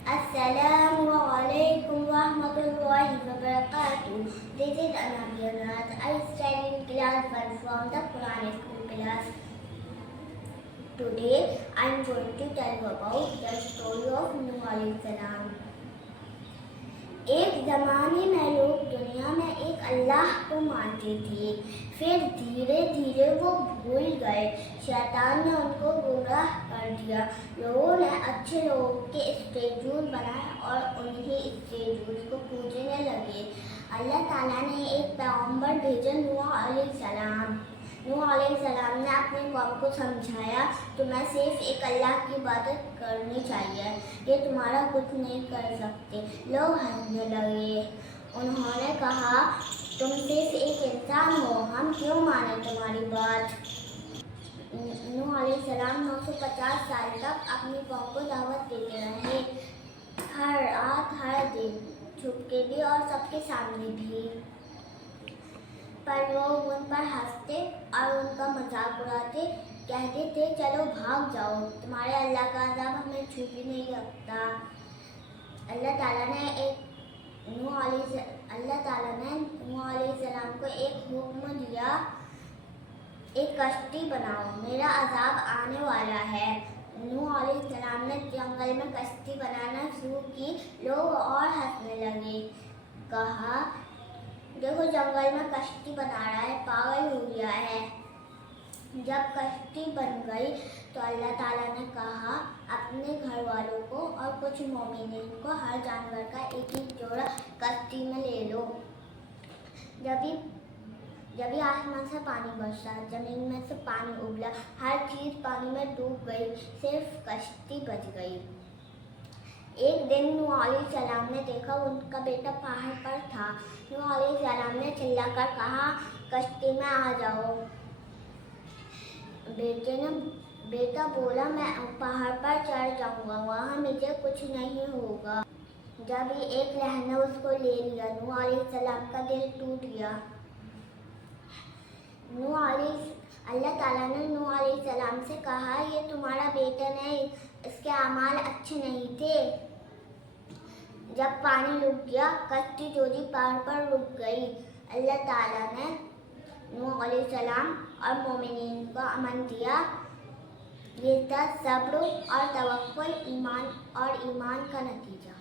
Assalamu alaikum warahmatullahi wabarakatuh. This is Anabiyanath. I study in class 1 from the Quranic school class. Today I am going to tell you about the story of Nuh alayhi salam. एक ज़माने में लोग दुनिया में एक अल्लाह को मानते थे, फिर धीरे धीरे वो भूल गए। शैतान ने उनको गुमराह कर दिया। लोगों ने अच्छे लोगों के स्टैचूज बनाए और उन्हीं स्टैचूज को पूजने लगे। अल्लाह ताला ने एक पैगंबर भेजा, नूह अलैहिस्सलाम। नूह अलैहिस्सलाम ने अपने कौम को समझाया, तुम्हें सिर्फ एक अल्लाह की इबादत करनी चाहिए, ये तुम्हारा कुछ नहीं कर सकते। लोग हंसने लगे। उन्होंने कहा, तुम सिर्फ एक इंसान हो, हम क्यों माने तुम्हारी बात। नूह अलैहिस्सलाम 950 साल तक अपनी कौम को दावत देते रहे, हर रात हर दिन, छुप के भी और सबके सामने भी। पर लोग उन पर हंसते और उनका मजाक उड़ाते, कहते थे चलो भाग जाओ, तुम्हारे अल्लाह का अज़ाब हमें छू भी नहीं सकता। अल्लाह ताला ने नूह अलैहिस्सलाम को एक हुक्म दिया, एक कश्ती बनाओ, मेरा अज़ाब आने वाला है। नूह अलैहिस्सलाम ने जंगल में कश्ती बनाना शुरू की। लोग और हंसने लगे। कहा, देखो जंगल में कश्ती बना रहा है, पागल हो गया है। जब कश्ती बन गई तो अल्लाह ताला ने कहा, अपने घर वालों को और कुछ मोमिनीन को हर जानवर का एक एक जोड़ा कश्ती में ले लो। जब भी आसमान से पानी बरसा, जमीन में से पानी उबला, हर चीज़ पानी में डूब गई, सिर्फ कश्ती बच गई। एक दिन नूह अलैहिस्सलाम ने देखा, उनका बेटा पहाड़ पर था। नूह अलैहिस्सलाम ने चिल्लाकर कहा, कश्ती में आ जाओ। बेटा बोला, मैं पहाड़ पर चढ़ जाऊंगा, वहाँ मुझे कुछ नहीं होगा। जब एक लहर ने उसको ले लिया, नूह अलैहिस्सलाम का दिल टूट गया। अल्लाह ताला ने नूह अलैहिस्सलाम से कहा, ये तुम्हारा बेटा नहीं, इसके अमाल अच्छे नहीं थे। जब पानी रुक गया, कश्ती जोजी पहाड़ पर रुक गई। अल्लाह ताला ने नूह अलैहिस्सलाम और मोमिनीन को अमन दिया। ये था सब्र और तवक्कुल, ईमान का नतीजा।